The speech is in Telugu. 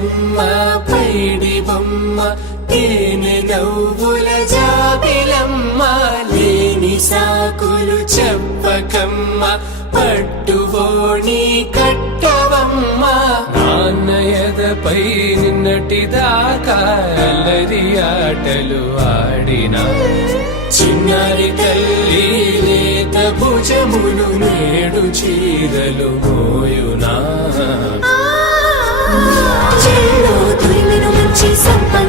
బుజ్జమ్మ పైడి బొమ్మ తేనె నవ్వుల జాబిలమ్మ లేని సాకులు చెప్పకమ్మ పట్టువోణి కట్టవమ్మ నాన్నయదపై నిన్నటిదాకా అల్లరి ఆటలు ఆడినా చిన్నారి తల్లి లేత భుజములు నేడు చీరలు మోయునా చెల్లో తురిమిను మంచి సంపద